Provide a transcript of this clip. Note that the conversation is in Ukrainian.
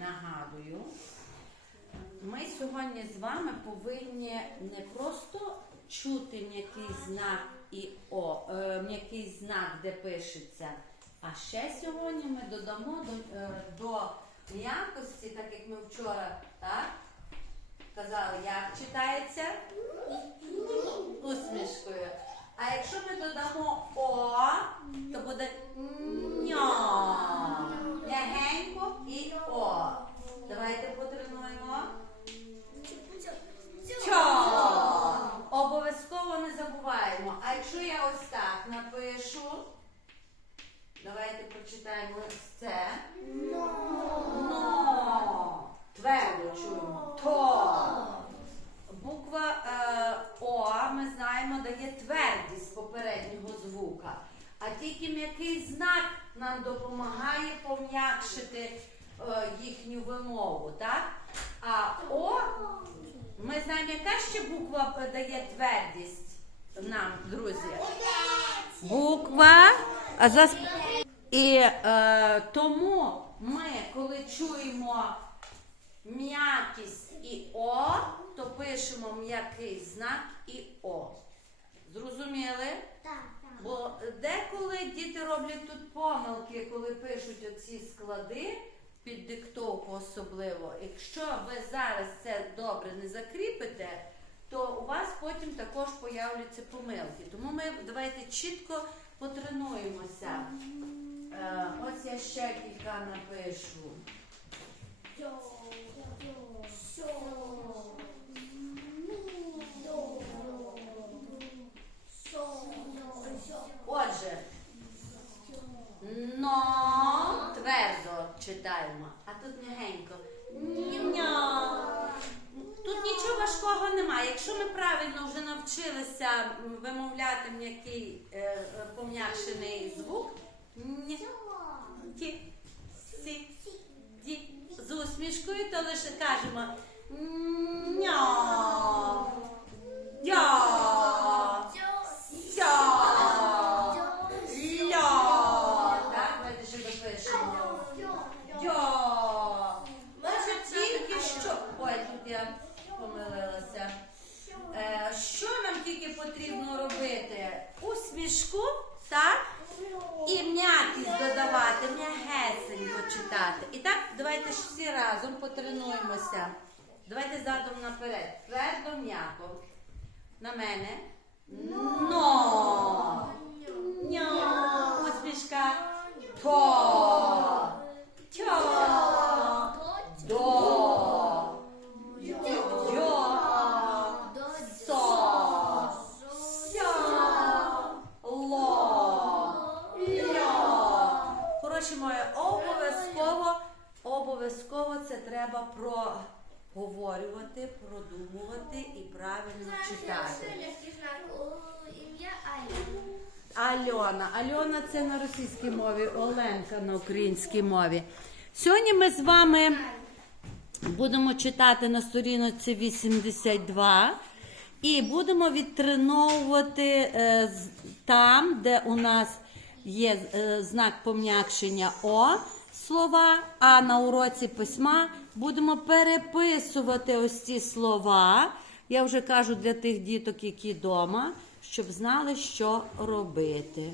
нагадую, ми сьогодні з вами повинні не просто чути м'який знак і О, е, м'який знак, де пишеться, а ще сьогодні ми додамо до, е, до м'якості, так як ми вчора, так? Казали, як читається усмішкою. А якщо ми додамо О, то буде якщо я ось так напишу, давайте прочитаємо це. Но. Твердо чуємо. То. Буква е, О, ми знаємо, дає твердість попереднього звука. А тільки м'який знак нам допомагає пом'якшити е, їхню вимову, так? А О, ми знаємо, яка ще буква е, дає твердість нам, друзі? Буква. А зас... І е, тому ми, коли чуємо м'якість і О, то пишемо м'який знак і О. Зрозуміли? Бо деколи діти роблять тут помилки, коли пишуть оці склади під диктовку особливо. Якщо ви зараз це добре не закріпите, то у вас потім також появляться помилки. Тому ми давайте чітко потренуємося. Е, ось я ще кілька напишу. Отже, но твердо читаємо, а тут м'ягенько. Ня. Тут нічого важкого немає. Якщо ми правильно вже навчилися вимовляти м'який е, пом'якшений звук, ня, ті, сі, ді, з усмішкою, то лише кажемо ня, дя, ся. Дя. Отже, тільки що. Ой, тут я помилилася. Е, що нам тільки потрібно робити? Усмішку, так? І м'якість додавати, м'ягесенько читати. І так, давайте всі разом потренуємося. Давайте задом наперед. Твердо м'яко. На мене. Но. Хороші мої, обов'язково, обов'язково це треба проговорювати, продумувати і правильно читати. Ім'я. Альона. Альона це на російській мові, Оленка на українській мові. Сьогодні ми з вами будемо читати на сторінці 82 і будемо відтреновувати е, там, де у нас є е, знак пом'якшення О слова, а на уроці письма будемо переписувати ось ці слова. Я вже кажу для тих діток, які вдома, щоб знали, що робити.